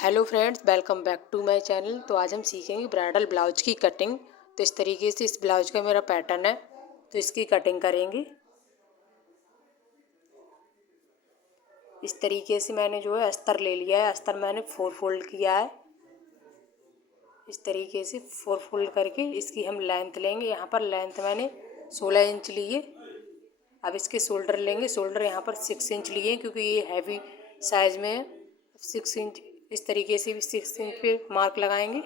Hello friends, welcome back to my channel. तो आज हम सीखेंगे ब्राइडल ब्लाउज की कटिंग। तो इस तरीके से इस ब्लाउज का मेरा पैटर्न है, तो इसकी कटिंग करेंगे। इस तरीके से मैंने जो है अस्तर ले लिया है। अस्तर मैंने 4 फोल्ड किया है। इस तरीके से 4 फोल्ड करके इसकी हम लेंथ लेंगे। यहाँ पर लेंथ मैंने 16 इंच लिए। अब इसके शोल्डर लेंगे। शोल्डर यहाँ पर 6 इंच लिए क्योंकि ये हैवी साइज में है। 6 इंच इस तरीके से भी 6 इंच पे मार्क लगाएंगे।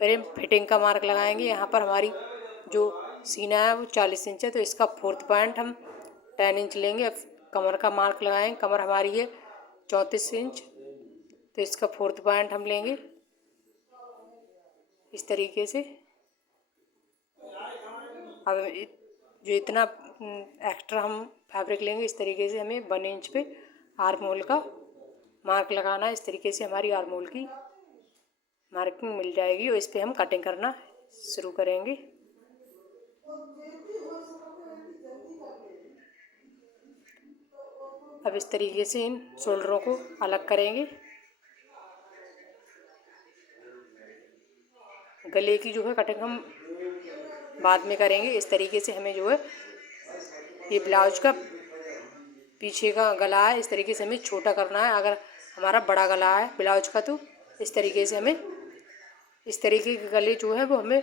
फिर हम फिटिंग का मार्क लगाएंगे। यहाँ पर हमारी जो सीना है वो 40 इंच है, तो इसका 4th पॉइंट हम 10 इंच लेंगे। अब कमर का मार्क लगाएंगे। कमर हमारी है 34 इंच, तो इसका 4th पॉइंट हम लेंगे इस तरीके से। अब जो इतना एक्स्ट्रा हम फैब्रिक लेंगे, इस तरीके से हमें 1 इंच पे आर्म होल का मार्क लगाना है। इस तरीके से हमारी आर्म होल की मार्किंग मिल जाएगी और इस पर हम कटिंग करना शुरू करेंगे। अब इस तरीके से इन शोल्डरों को अलग करेंगे। गले की जो है कटिंग हम बाद में करेंगे। इस तरीके से हमें जो है ये ब्लाउज का पीछे का गला है, इस तरीके से हमें छोटा करना है। अगर हमारा बड़ा गला है ब्लाउज का, तो इस तरीके से हमें इस तरीके के गले जो है वो हमें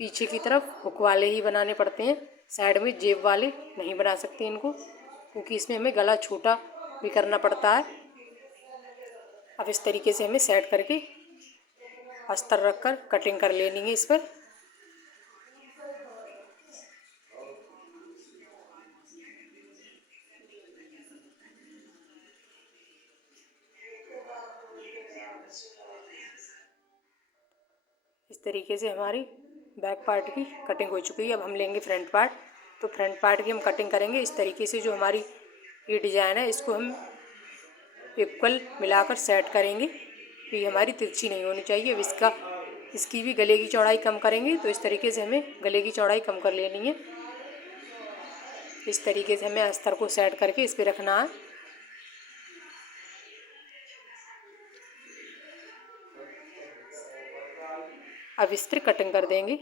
पीछे की तरफ हुक वाले ही बनाने पड़ते हैं। साइड में जेब वाले नहीं बना सकते इनको, क्योंकि इसमें हमें गला छोटा भी करना पड़ता है। अब इस तरीके से हमें सेट करके अस्तर रखकर कटिंग कर लेनी है इस पर। इस तरीके से हमारी बैक पार्ट की कटिंग हो चुकी है। अब हम लेंगे फ्रंट पार्ट। तो फ्रंट पार्ट की हम कटिंग करेंगे इस तरीके से। जो हमारी ये डिज़ाइन है इसको हम इक्वल मिलाकर सेट करेंगे। ये हमारी तिरछी नहीं होनी चाहिए। अब इसकी भी गले की चौड़ाई कम करेंगे। तो इस तरीके से हमें गले की चौड़ाई कम कर लेनी है। इस तरीके से हमें अस्तर को सेट करके इस पर रखना है। अब इस पर कटिंग कर देंगे।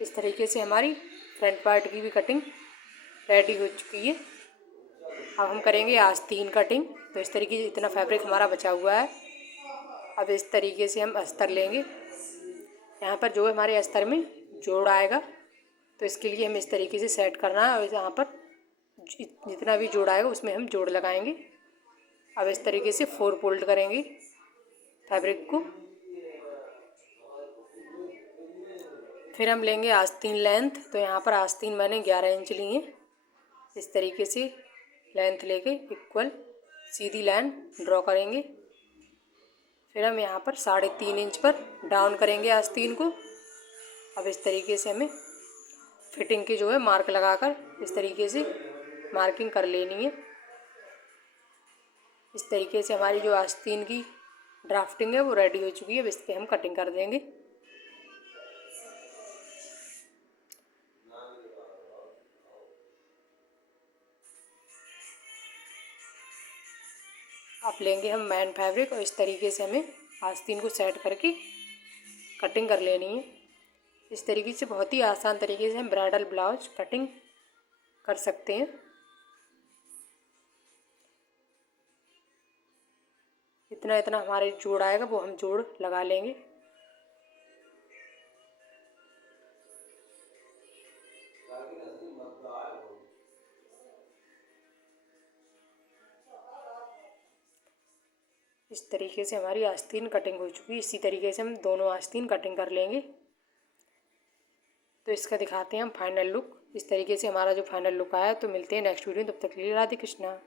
इस तरीके से हमारी फ्रंट पार्ट की भी कटिंग रेडी हो चुकी है। अब हम करेंगे आस्तीन कटिंग। तो इस तरीके से इतना फैब्रिक हमारा बचा हुआ है। अब इस तरीके से हम अस्तर लेंगे। यहाँ पर जो हमारे अस्तर में जोड़ आएगा, तो इसके लिए हम इस तरीके से सेट करना है। और यहाँ पर जितना भी जोड़ आएगा उसमें हम जोड़ लगाएंगे। अब इस तरीके से 4 फोल्ड करेंगे फैब्रिक को। फिर हम लेंगे आस्तीन लेंथ। तो यहाँ पर आस्तीन मैंने 11 इंच ली है। इस तरीके से लेंथ लेके इक्वल सीधी लाइन ड्रॉ करेंगे। फिर हम यहाँ पर 3.5 इंच पर डाउन करेंगे आस्तीन को। अब इस तरीके से हमें फिटिंग के जो है मार्क लगाकर इस तरीके से मार्किंग कर लेनी है। इस तरीके से हमारी जो आस्तीन की ड्राफ्टिंग है वो रेडी हो चुकी है। अब इस पर हम कटिंग कर देंगे। अब लेंगे हम मैन फैब्रिक और इस तरीके से हमें आस्तीन को सेट करके कटिंग कर लेनी है। इस तरीके से बहुत ही आसान तरीके से हम ब्राइडल ब्लाउज कटिंग कर सकते हैं। इतना इतना हमारे जोड़ आएगा वो हम जोड़ लगा लेंगे। इस तरीके से हमारी आस्तीन कटिंग हो चुकी है। इसी तरीके से हम दोनों आस्तीन कटिंग कर लेंगे। तो इसका दिखाते हैं हम फाइनल लुक। इस तरीके से हमारा जो फाइनल लुक आया। तो मिलते हैं नेक्स्ट वीडियो में, तब तक के लिए राधे कृष्णा।